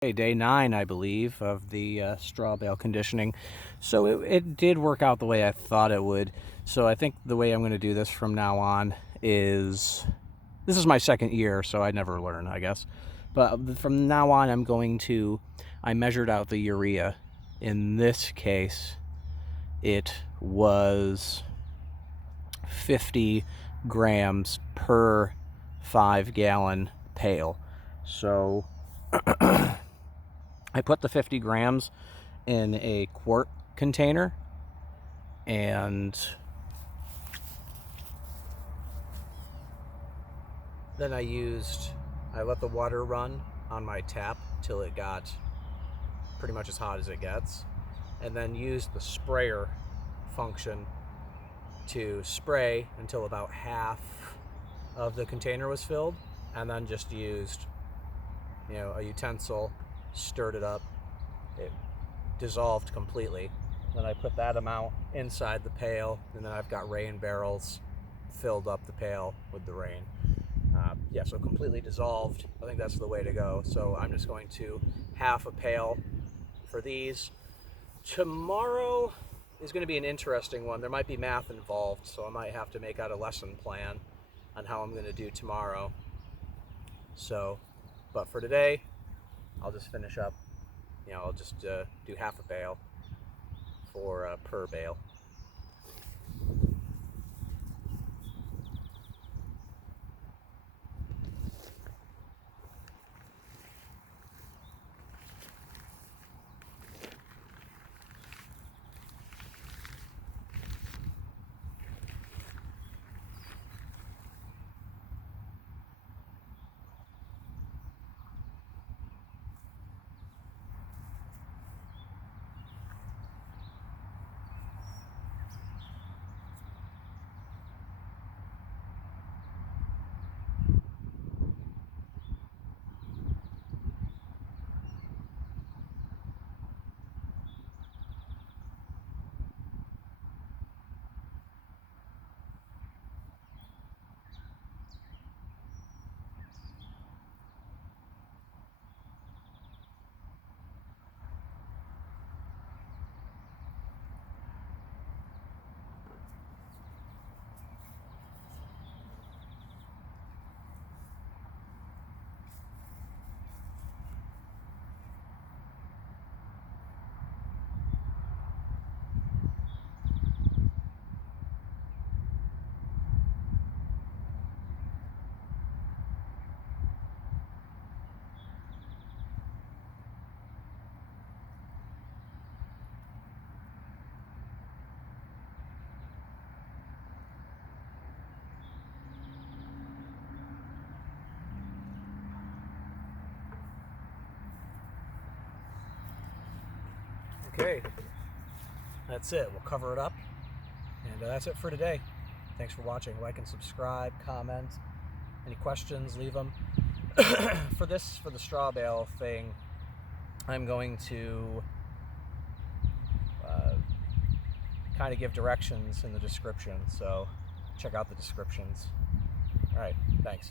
Day 9, I believe, of the straw bale conditioning. So it did work out the way I thought it would. So I think the way I'm going to do this from now on is, this is my second year, so I never learn, I guess. But from now on, I measured out the urea. In this case, it was 50 grams per 5-gallon pail. So I put the 50 grams in a quart container, and then I let the water run on my tap till it got pretty much as hot as it gets, and then used the sprayer function to spray until about half of the container was filled, and then just used, a utensil, stirred it up, it dissolved completely. Then I put that amount inside the pail, and then I've got rain barrels filled up the pail with the rain. So completely dissolved. I think that's the way to go. So I'm just going to half a pail for these. Tomorrow is going to be an interesting one. There might be math involved, so I might have to make out a lesson plan on how I'm going to do tomorrow. But for today, I'll just finish up. I'll just do half a bale for per bale. Okay, that's it. We'll cover it up, and that's it for today. Thanks for watching. Like and subscribe, comment. Any questions, leave them. For the straw bale thing, I'm going to kind of give directions in the description, so check out the descriptions. All right, thanks.